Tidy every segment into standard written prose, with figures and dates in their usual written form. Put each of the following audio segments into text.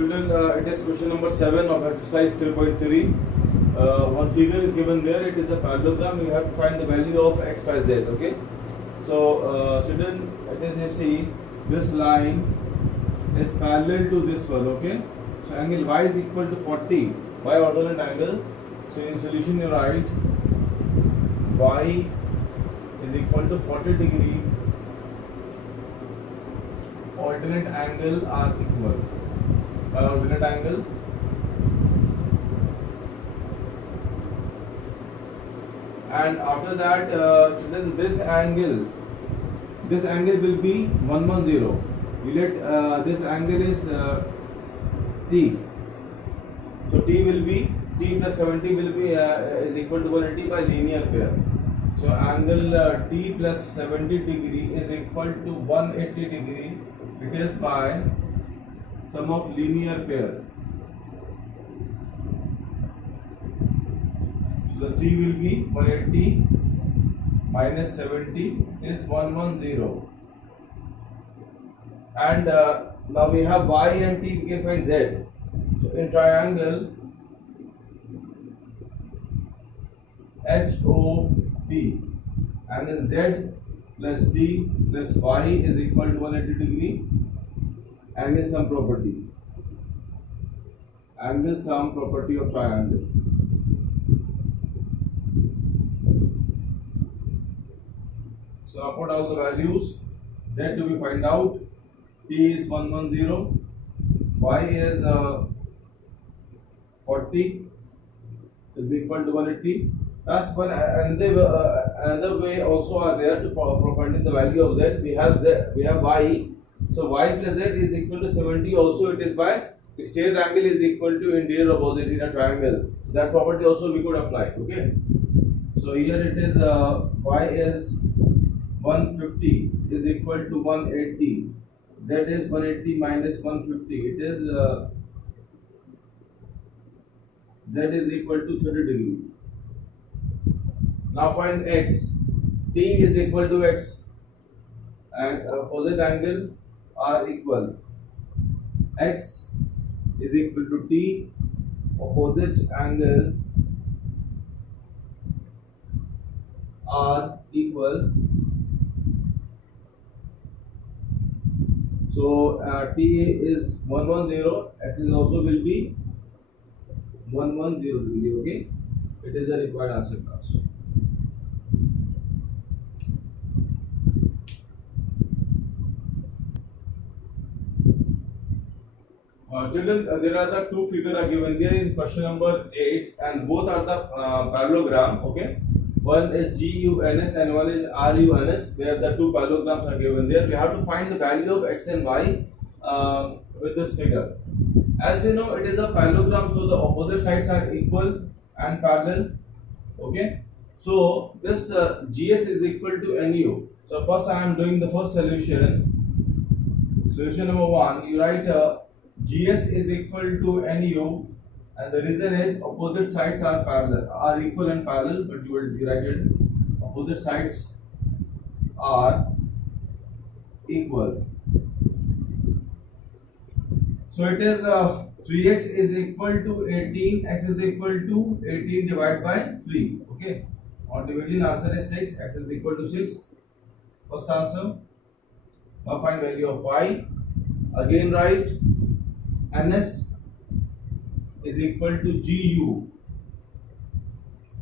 Children, it is question number 7 of exercise 3.3. One figure is given there. It is a parallelogram. You have to find the value of x, y, z. Okay. So, children, it is, you see, this line is parallel to this one. Okay. So, angle y is equal to 40. Y alternate angle. So, in solution, you write y is equal to 40 degree. Alternate angle are equal. Alternate angle and after that children, this angle will be 110. You let this angle is t, so t will be t plus 70 will be is equal to 180 by linear pair. So angle t plus 70 degree is equal to 180 degree. It is by sum of linear pair. So the t will be 180 minus 70 is 110. And now we have y and t, we can find z. So in triangle HOP, angle z plus t plus y is equal to 180 degree. Angle sum property. Angle sum property of triangle. So I put all the values. Z to be find out. T is 110. Y is 40 is equal to 180. That's one. Another way also are there to for finding the value of Z. We have Z. We have Y. So y plus z is equal to 70. Also, it is by exterior angle is equal to interior opposite in a triangle. That property also we could apply. Okay. So here it is y is 150 is equal to 180. Z is 180 minus 150. It is z is equal to 30 degree. Now find x. T is equal to x and opposite angle are equal. X is equal to t, opposite angle are equal. So t is 110, x is also will be 110 degree. Okay, it is a required answer class. Children, there are the two figures are given there in question number 8, and both are the parallelogram. Okay, one is GUNS and one is RUNS. There the two parallelograms are given there. We have to find the value of x and y with this figure. As we know, it is a parallelogram, so the opposite sides are equal and parallel. Okay, so this GS is equal to NU. So first I am doing the first solution. Solution number 1, you write GS is equal to NU, and the reason is opposite sides are parallel, are equal and parallel, but you will write it opposite sides are equal. So it is 3x is equal to 18, x is equal to 18 divided by 3. Okay, on division answer is 6, x is equal to 6. First answer. Now find value of y. Again write NS is equal to GU.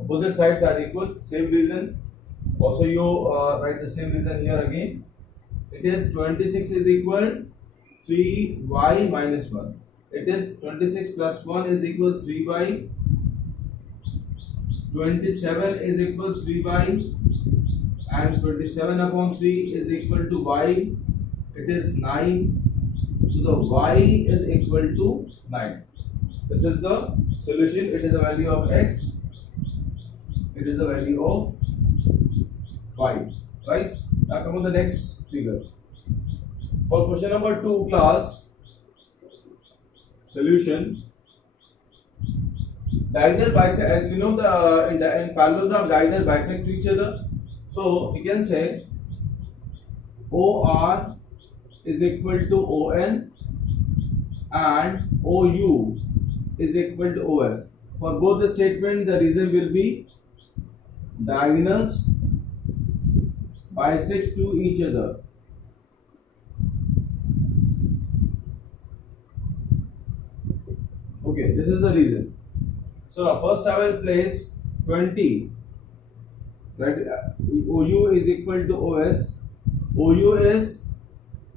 Opposite sides are equal, same reason. Also you write the same reason here again. It is 26 is equal 3y minus 1. It is 26 plus 1 is equal 3y. 27 is equal 3y. And 27 upon 3 is equal to y. It is 9. So the y is equal to 9. This is the solution. It is the value of x. It is the value of y. Right? Now come on the next figure. For question number 2 class, solution. Diagonal bisect, as we know in parallelogram diagonal bisect to each other. So we can say OR is equal to ON and OU is equal to OS. For both the statement, the reason will be diagonals bisect to each other. Okay, this is the reason. So now first I will place 20. Right, OU is equal to OS. OU is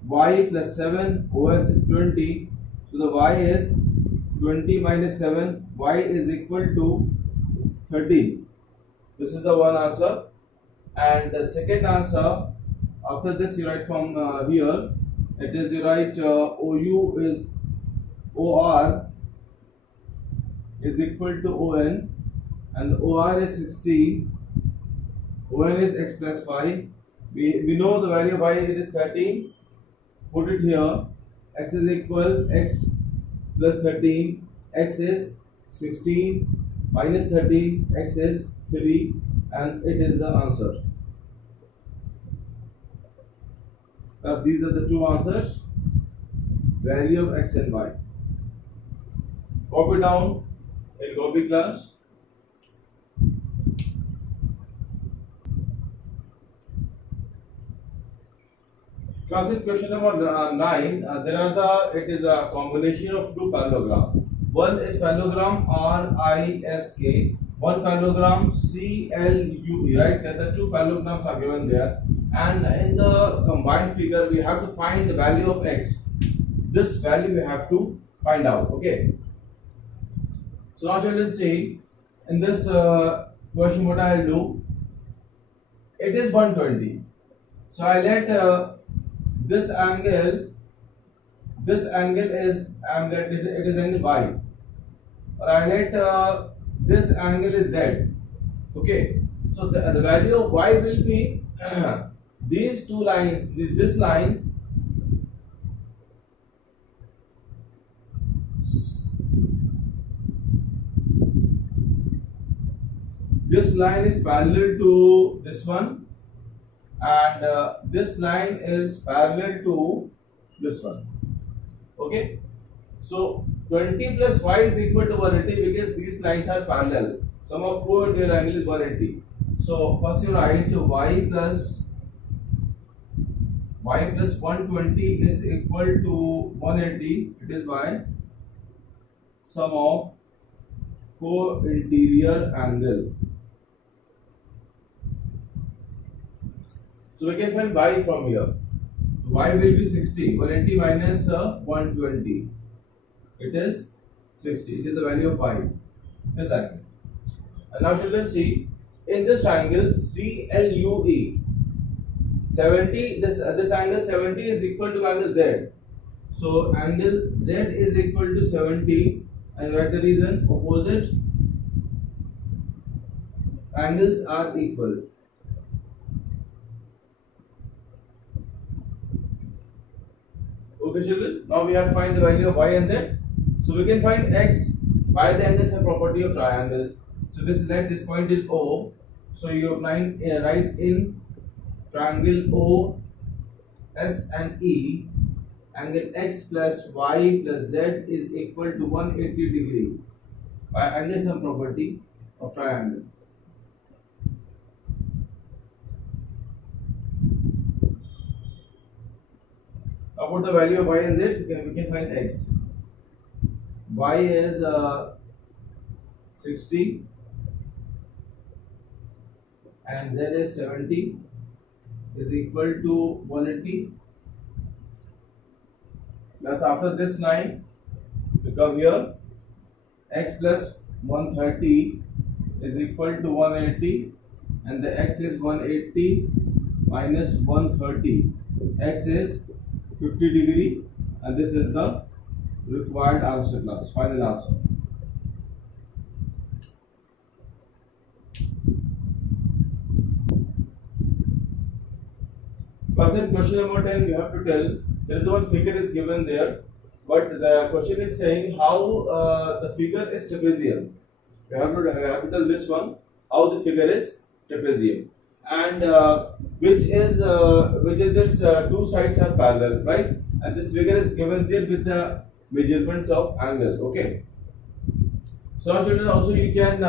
y plus 7, OS is 20. So the y is 20 minus 7, y is equal to 13. This is the one answer. And the second answer, after this you write from here, it is you write OU is OR is equal to ON, and OR is 16, ON is x plus 5. We know the value of y, it is 13. Put it here, x is equal x plus 13, x is 16 minus 13, x is 3, and it is the answer. Thus these are the two answers, value of x and y. Copy down in copy class. Classic question number 9. It is a combination of two parallelogram. One is parallelogram RISK, one parallelogram CLUE, right? The two parallelograms are given there, and in the combined figure we have to find the value of x. This value we have to find out. Okay. So now children, see, in this question what I will do, it is 120. So I let this angle is it is angle y, or I let this angle is z. Okay, so the value of y will be these two lines, this line is parallel to this one, and this line is parallel to this one. Okay, so 20 plus y is equal to 180 because these lines are parallel. Sum of both their angle is 180. So first you write y plus 120 is equal to 180. It is by sum of co-interior angle. So we can find y from here. So y will be 60. 180 minus 120. It is 60. It is the value of y. This angle. And now children, see, in this triangle CLUE, 70. This angle 70 is equal to angle Z. So angle Z is equal to 70, and write the reason. Opposite angles are equal. Okay children, now we have to find the value of y and z. So we can find x by the angle and property of triangle. So this this point is O. So you write in triangle O, S and E, angle x plus y plus z is equal to 180 degree by angle and property of triangle. About the value of y and z, we can find x. Y is 60 and z is 70 is equal to 180. Plus after this line, we come here, x plus 130 is equal to 180, and the x is 180 minus 130. X is 50 degree, and this is the required answer class, final answer. Question number 10, you have to tell, there is one figure is given there, but the question is saying how the figure is trapezium. You have to tell this one, how the figure is trapezium, and which is its two sides are parallel, right? And this figure is given there with the measurements of angle. Okay. So now children, also you can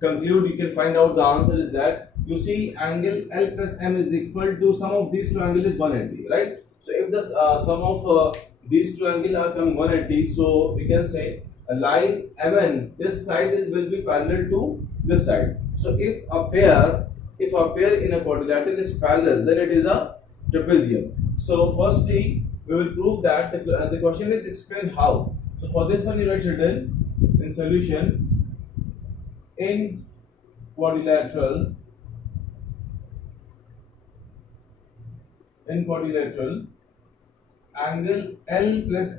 conclude, you can find out the answer is that you see angle L plus M is equal to sum of these two angles is 180, right? So if the sum of these two angles are come 180, so we can say a line MN, this side is will be parallel to this side. So if a pair in a quadrilateral is parallel, then it is a trapezium. So firstly, we will prove that the question is explain how. So for this one, you write children in solution in quadrilateral angle L plus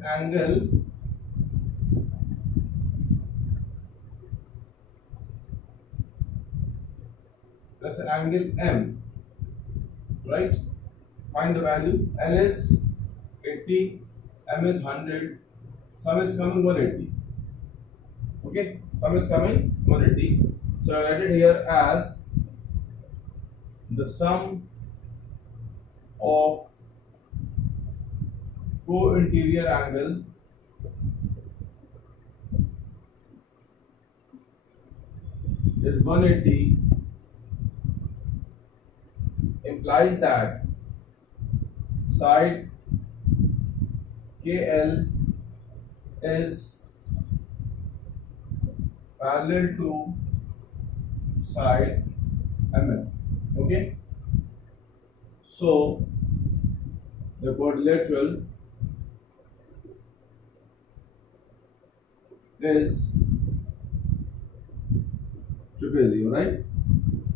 angle M, right? Find the value. L is 80, M is 100, sum is coming 180. Okay, sum is coming 180. So I write it here as the sum of co-interior angle is 180, implies that side KL is parallel to side ML. Okay, so the quadrilateral is trapezium, right?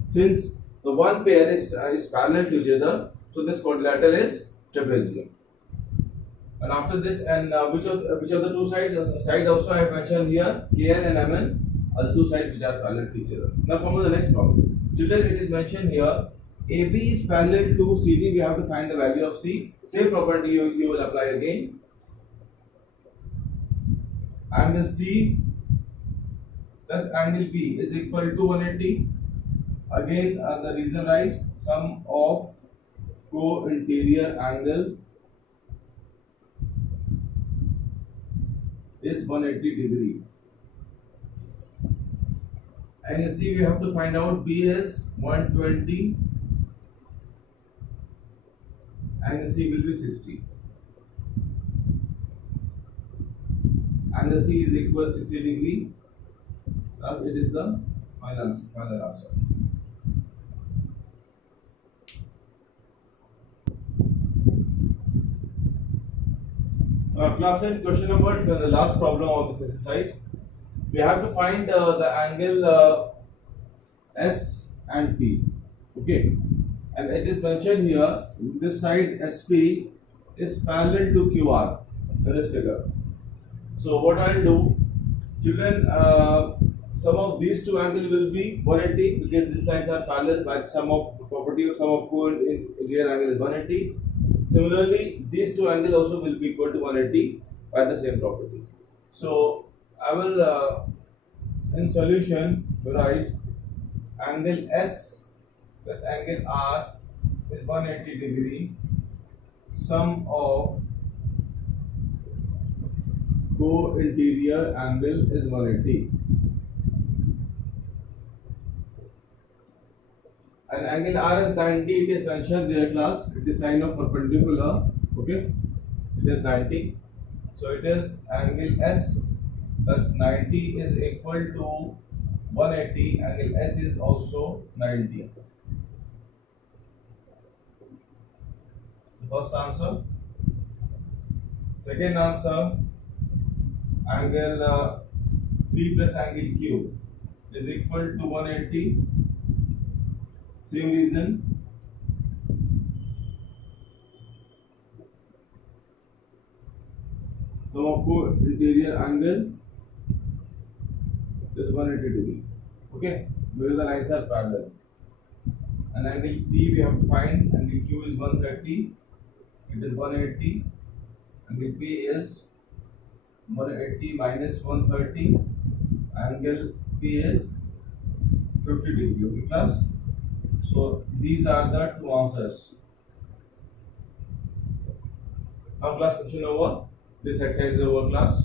Since the one pair is parallel to each other, so this quadrilateral is trapezium. And after this, and which of the two sides also I have mentioned here, KL and MN are the two sides which are parallel to each other. Now come to the next problem. Children, it is mentioned here AB is parallel to CD. We have to find the value of C. Same property you will apply again. Angle C plus angle B is equal to 180. Again, the reason right, sum of co-interior angle is 180 degree. Angle C we have to find out, B is 120, angle C will be 60. Angle C is equal to 60 degree. It is the final answer. Class 10, question number, the last problem of this exercise. We have to find the angle S and P. Okay, and it is mentioned here this side SP is parallel to QR in this figure. So what I'll do, children, sum of these two angles will be 180 because these lines are parallel, by sum of property of sum of co-interior angle is 180. Similarly, these two angles also will be equal to 180 by the same property. So I will in solution write angle S plus angle R is 180 degree, sum of co-interior angle is 180, and angle R is 90. It is mentioned there class, it is sine of perpendicular. Okay, it is 90, so it is angle S plus 90 is equal to 180. Angle S is also 90. The first answer. Second answer, angle P plus angle Q is equal to 180. Same reason. Sum of co-interior angle is 180 degree. Okay, because the lines are parallel. And angle P we have to find. Angle Q is 130. It is 180. Angle P is 180 minus 130. Angle P is 50 degree. Okay, class. So these are the two answers. Now class, question over. This exercise is over, class.